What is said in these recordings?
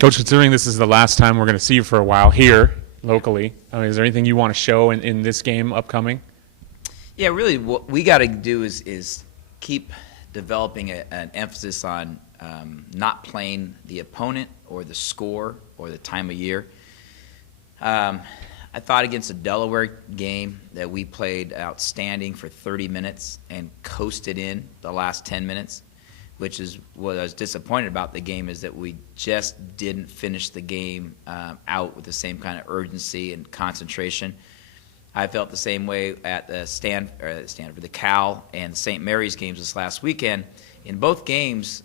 Coach, considering this is the last time we're going to see you for a while here locally, I mean, is there anything you want to show in this game upcoming? Yeah, really, what we got to do is keep developing an emphasis on not playing the opponent or the score or the time of year. I thought against the Delaware game that we played outstanding for 30 minutes and coasted in the last 10 minutes, which is what I was disappointed about the game, is that we just didn't finish the game out with the same kind of urgency and concentration. I felt the same way at the Stanford, the Cal, and St. Mary's games this last weekend. In both games,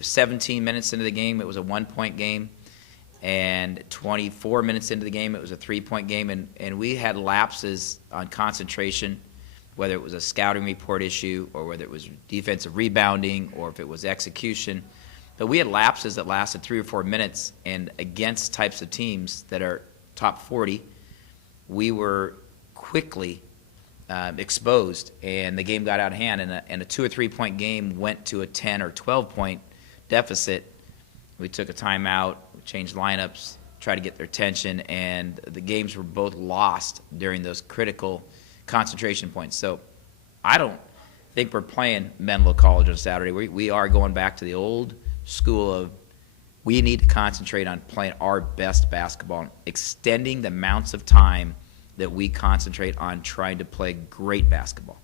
17 minutes into the game, it was a 1-point game, and 24 minutes into the game, it was a 3-point game, and we had lapses on concentration, whether it was a scouting report issue or whether it was defensive rebounding or if it was execution. But we had lapses that lasted 3 or 4 minutes, and against types of teams that are top 40, we were quickly exposed, and the game got out of hand, and a 2 or 3 point game went to a 10 or 12-point deficit. We took a timeout, we changed lineups, tried to get their attention, and the games were both lost during those critical concentration points. So I don't think we're playing Menlo College on Saturday. We are going back to the old school of we need to concentrate on playing our best basketball, extending the amounts of time that we concentrate on trying to play great basketball.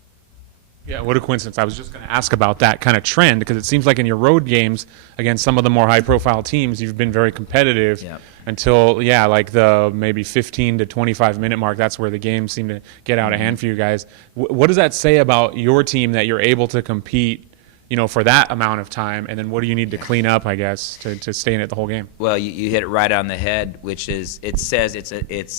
Yeah, what a coincidence. I was just going to ask about that kind of trend, because it seems like in your road games against some of the more high-profile teams, you've been very competitive until, like the maybe 15 to 25-minute mark. That's where the games seem to get out of hand for you guys. What does that say about your team that you're able to compete for that amount of time, and then what do you need to clean up, I guess, to stay in it the whole game? Well, you hit it right on the head, which is it says it's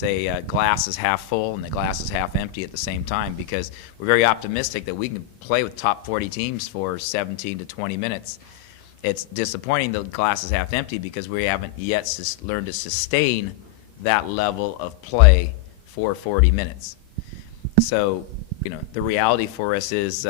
a glass is half full and the glass is half empty at the same time, because we're very optimistic that we can play with top 40 teams for 17 to 20 minutes. It's disappointing the glass is half empty because we haven't yet learned to sustain that level of play for 40 minutes. So, the reality for us is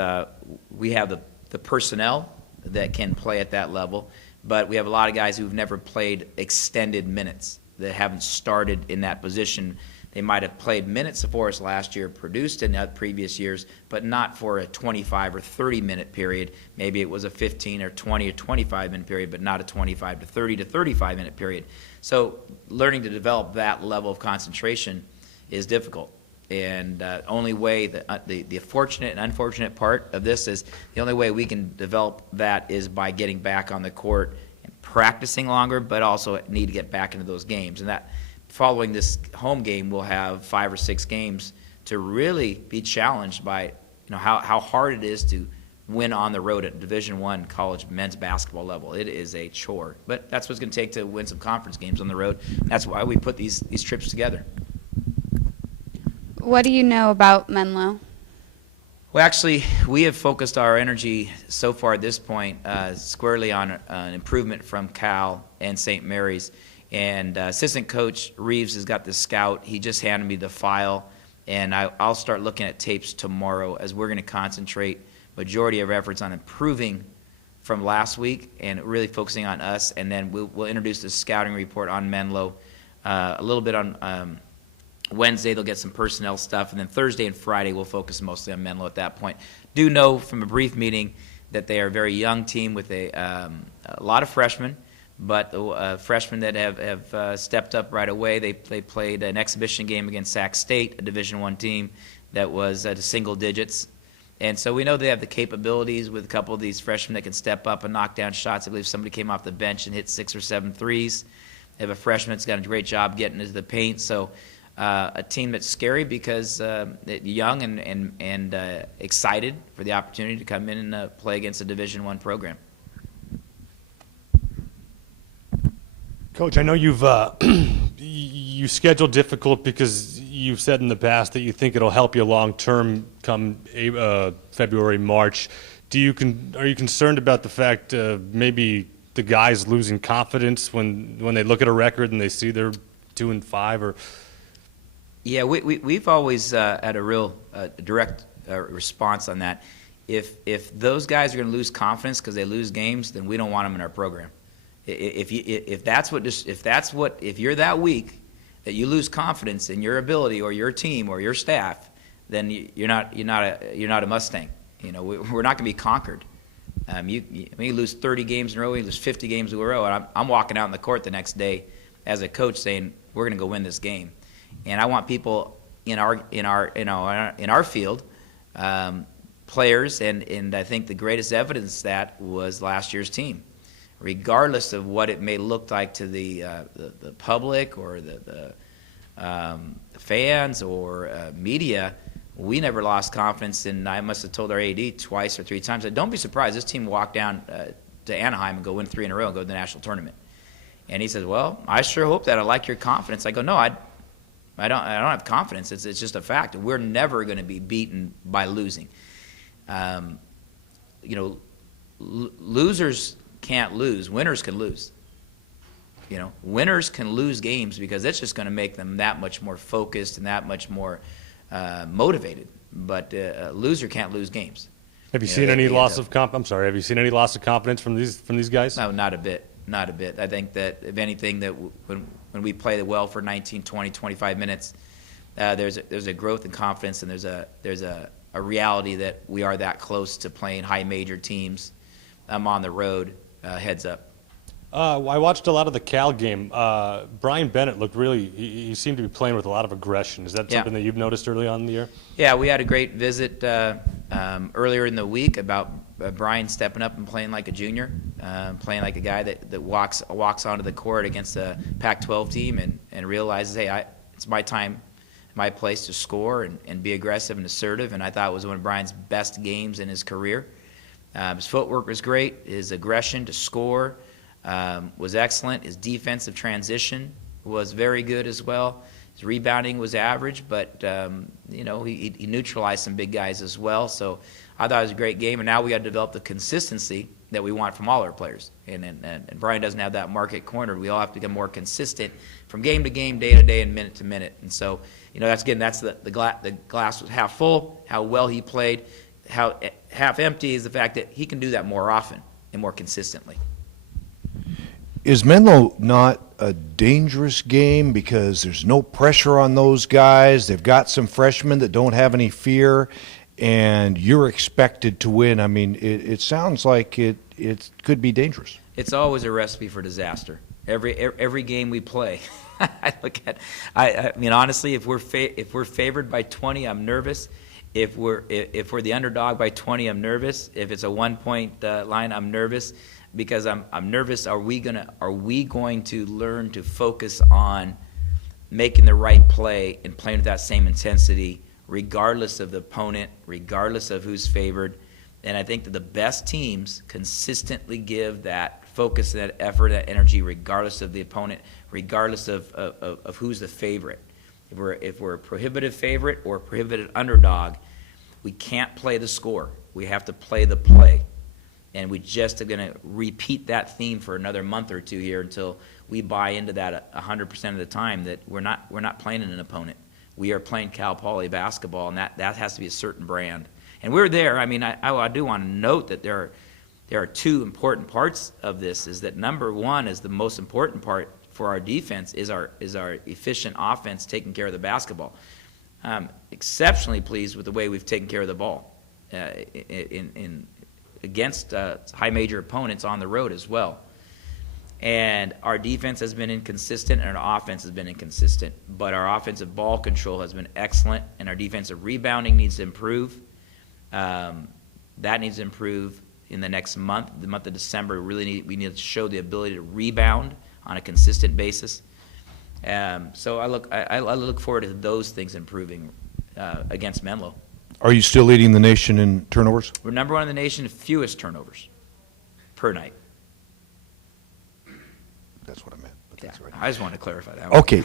we have the personnel that can play at that level, but we have a lot of guys who've never played extended minutes, that haven't started in that position. They might have played minutes for us last year, produced in previous years, but not for a 25 or 30-minute period. Maybe it was a 15 or 20 or 25-minute period, but not a 25 to 30 to 35-minute period. So learning to develop that level of concentration is difficult. And only way, the fortunate and unfortunate part of this is the only way we can develop that is by getting back on the court and practicing longer, but also need to get back into those games. And that following this home game, we'll have 5 or 6 games to really be challenged by how hard it is to win on the road at Division I college men's basketball level. It is a chore, but that's what it's going to take to win some conference games on the road. And that's why we put these trips together. What do you know about Menlo? Well, actually, we have focused our energy so far at this point squarely on an improvement from Cal and St. Mary's. And assistant coach Reeves has got this scout. He just handed me the file, and I'll start looking at tapes tomorrow, as we're going to concentrate majority of our efforts on improving from last week and really focusing on us. And then we'll introduce the scouting report on Menlo, a little bit on Wednesday. They'll get some personnel stuff, and then Thursday and Friday we'll focus mostly on Menlo at that point. Do know from a brief meeting that they are a very young team with a lot of freshmen, but the freshmen that have stepped up right away. They played an exhibition game against Sac State, a Division I team that was at single digits. And so we know they have the capabilities with a couple of these freshmen that can step up and knock down shots. I believe somebody came off the bench and hit 6 or 7 threes. They have a freshman that's got a great job getting into the paint. So a team that's scary because young and excited for the opportunity to come in and play against a Division I program. Coach, I know you've you schedule difficult because you've said in the past that you think it'll help you long term come February, March. Are you concerned about the fact maybe the guys losing confidence when they look at a record and they see they're 2-5 or? Yeah, we've always had a real direct response on that. If those guys are going to lose confidence because they lose games, then we don't want them in our program. If you're that weak that you lose confidence in your ability or your team or your staff, then you're not a Mustang. You know, we're not going to be conquered. You lose 30 games in a row, you lose 50 games in a row, and I'm walking out in the court the next day as a coach saying we're going to go win this game. And I want people in our field, players, and I think the greatest evidence of that was last year's team. Regardless of what it may look like to the public or the fans or media, we never lost confidence. And I must have told our AD twice or three times that don't be surprised this team walked down to Anaheim and go win 3 in a row and go to the national tournament. And he says, "Well, I sure hope that. I like your confidence." I go, "No, I don't have confidence. It's just a fact. We're never going to be beaten by losing. Losers can't lose. Winners can lose. Winners can lose games because it's just going to make them that much more focused and that much more motivated. But a loser can't lose games." Have you seen any loss of Have you seen any loss of confidence from these guys? No, not a bit. Not a bit. I think that if anything, that when we play well for 19, 20, 25 minutes, there's a growth in confidence, and there's a reality that we are that close to playing high major teams. I'm on the road. Heads up. I watched a lot of the Cal game. Brian Bennett looked he seemed to be playing with a lot of aggression. Is that something that you've noticed early on in the year? Yeah, we had a great visit earlier in the week about Brian stepping up and playing like a junior, playing like a guy that walks onto the court against a Pac-12 team and realizes, hey, it's my time, my place to score and be aggressive and assertive. And I thought it was one of Brian's best games in his career. His footwork was great. His aggression to score was excellent. His defensive transition was very good as well. His rebounding was average, but he neutralized some big guys as well. So I thought it was a great game, and now we got to develop the consistency that we want from all our players. And Brian doesn't have that market cornered. We all have to become more consistent from game to game, day to day, and minute to minute. And so that's the glass was half full. How well he played. How half empty is the fact that he can do that more often and more consistently. Is Menlo not a dangerous game because there's no pressure on those guys? They've got some freshmen that don't have any fear, and you're expected to win. I mean, it sounds like it could be dangerous. It's always a recipe for disaster. Every game we play, honestly, if we're favored by 20, I'm nervous. If we're the underdog by 20, I'm nervous. If it's a 1-point line, I'm nervous. Because I'm nervous. Are we going to learn to focus on making the right play and playing with that same intensity, regardless of the opponent, regardless of who's favored? And I think that the best teams consistently give that focus, that effort, that energy, regardless of the opponent, regardless of who's the favorite. If we're a prohibitive favorite or a prohibited underdog, we can't play the score. We have to play the play. And we just are going to repeat that theme for another month or two here until we buy into that 100% of the time that we're not playing an opponent. We are playing Cal Poly basketball, and that has to be a certain brand. And we're there. I mean, I do want to note that there are two important parts of this. Is that number one is the most important part for our defense is our efficient offense taking care of the basketball. I'm exceptionally pleased with the way we've taken care of the ball against high major opponents on the road as well. And our defense has been inconsistent and our offense has been inconsistent. But our offensive ball control has been excellent, and our defensive rebounding needs to improve. That needs to improve in the next month. The month of December, we need to show the ability to rebound on a consistent basis. So I look forward to those things improving against Menlo. Are you still leading the nation in turnovers? We're number one in the nation in fewest turnovers per night. That's what I meant. But Yeah, that's right. I just wanted to clarify that. Okay.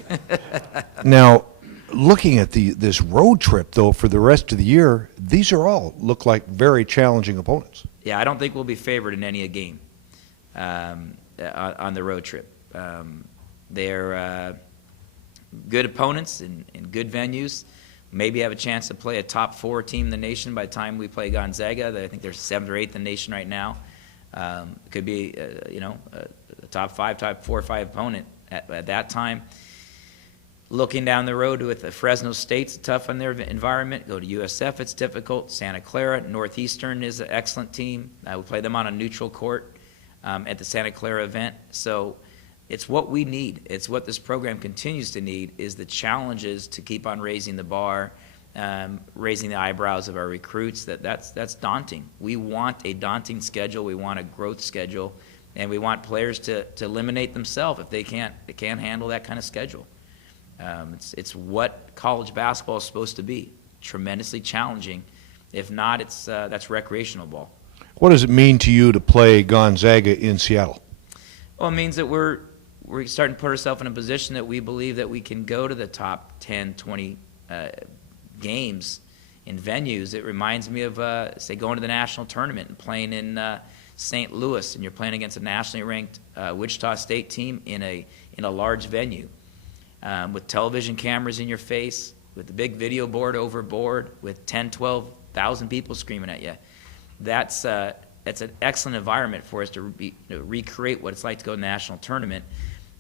Now, looking at this road trip, though, for the rest of the year, these look like very challenging opponents. Yeah, I don't think we'll be favored in any game on the road trip. They're good opponents in good venues. Maybe have a chance to play a top 4 team in the nation by the time we play Gonzaga. I think they're 7th or 8th in the nation right now. It could be, a top 4 or 5 opponent at that time. Looking down the road with Fresno State's tough on their environment. Go to USF, it's difficult. Santa Clara, Northeastern is an excellent team. We play them on a neutral court at the Santa Clara event. So it's what we need. It's what this program continues to need, is the challenges to keep on raising the bar, raising the eyebrows of our recruits. That's daunting. We want a daunting schedule. We want a growth schedule, and we want players to eliminate themselves if they can't handle that kind of schedule. It's what college basketball is supposed to be, tremendously challenging. If not, that's recreational ball. What does it mean to you to play Gonzaga in Seattle? Well, it means that we're starting to put ourselves in a position that we believe that we can go to the top 10, 20 games in venues. It reminds me of, say, going to the national tournament and playing in St. Louis, and you're playing against a nationally ranked Wichita State team in a large venue. With television cameras in your face, with the big video board overboard, with 10, 12,000 people screaming at you. That's an excellent environment for us to recreate what it's like to go to the national tournament.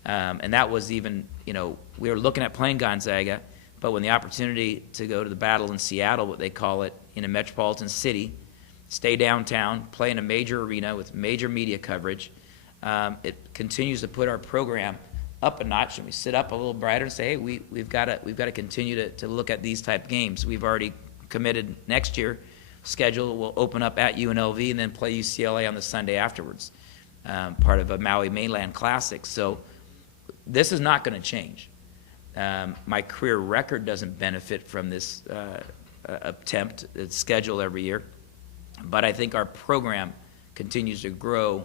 And that was even, we were looking at playing Gonzaga, but when the opportunity to go to the battle in Seattle, what they call it, in a metropolitan city, stay downtown, play in a major arena with major media coverage, it continues to put our program up a notch, and we sit up a little brighter and say, hey, we've got to continue to look at these type games. We've already committed next year. Schedule will open up at UNLV and then play UCLA on the Sunday afterwards, part of a Maui Mainland Classic. So this is not going to change. My career record doesn't benefit from this attempt at schedule every year, but I think our program continues to grow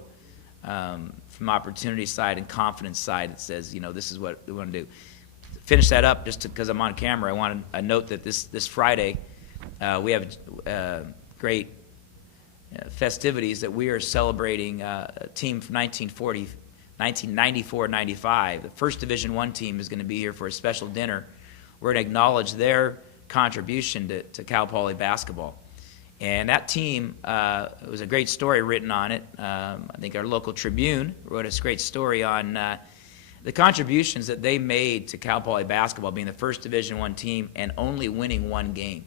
from opportunity side and confidence side. It says, this is what we want to do. To finish that up, just because I'm on camera, I want to note that this Friday we have great festivities that we are celebrating a team from 1994-95. The first Division I team is going to be here for a special dinner. We're going to acknowledge their contribution to Cal Poly basketball. And that team, it was a great story written on it. I think our local Tribune wrote a great story on the contributions that they made to Cal Poly basketball, being the first Division I team and only winning one game.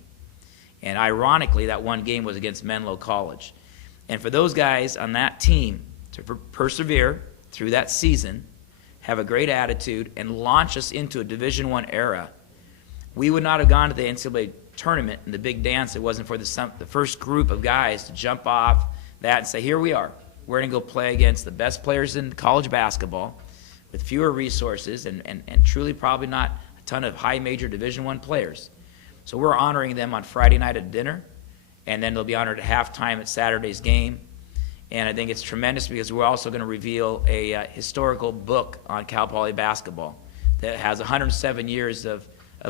And ironically, that one game was against Menlo College. And for those guys on that team to persevere through that season, have a great attitude, and launch us into a Division I era, we would not have gone to the NCAA tournament and the big dance. It wasn't for the first group of guys to jump off that and say, here we are. We're going to go play against the best players in college basketball with fewer resources and truly probably not a ton of high major Division I players. So we're honoring them on Friday night at dinner, and then they'll be honored at halftime at Saturday's game. And I think it's tremendous because we're also going to reveal a historical book on Cal Poly basketball that has 107 years of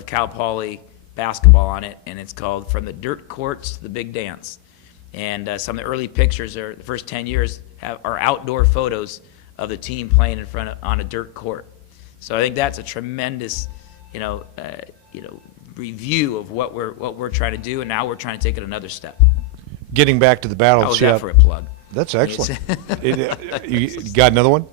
Cal Poly basketball on it, and it's called From the Dirt Courts to the Big Dance. And some of the early pictures are the first 10 years are outdoor photos of the team playing in front on a dirt court. So I think that's a tremendous, review of what we're trying to do, and now we're trying to take it another step. Getting back to the battle. How was that for a plug? That's excellent. You got another one?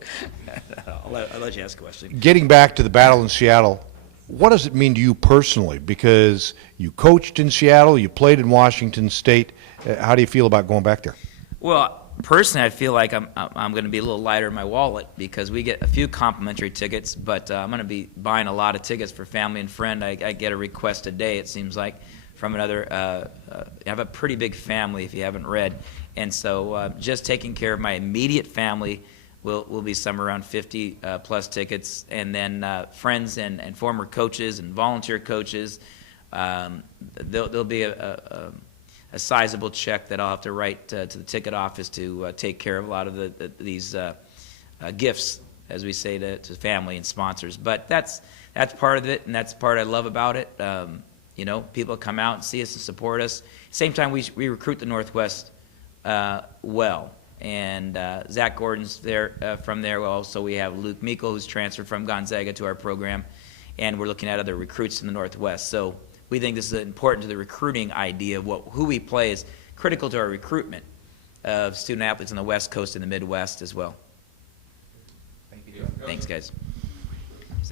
I'll let you ask a question. Getting back to the battle in Seattle, what does it mean to you personally? Because you coached in Seattle, you played in Washington State. How do you feel about going back there? Well, personally, I feel like I'm going to be a little lighter in my wallet because we get a few complimentary tickets, but I'm going to be buying a lot of tickets for family and friend. I get a request a day, it seems like, from another. I have a pretty big family, if you haven't read, and so just taking care of my immediate family will be somewhere around 50 plus tickets, and then friends and former coaches and volunteer coaches. There'll be a sizable check that I'll have to write to the ticket office to take care of a lot of these gifts, as we say to family and sponsors. But that's part of it, and that's the part I love about it. People come out and see us and support us. Same time, we recruit the Northwest well. And Zach Gordon's there from there. Also, we have Luke Meikle, who's transferred from Gonzaga to our program, and we're looking at other recruits in the Northwest. So we think this is important to the recruiting idea of who we play is critical to our recruitment of student athletes on the West Coast and the Midwest as well. Thanks, guys.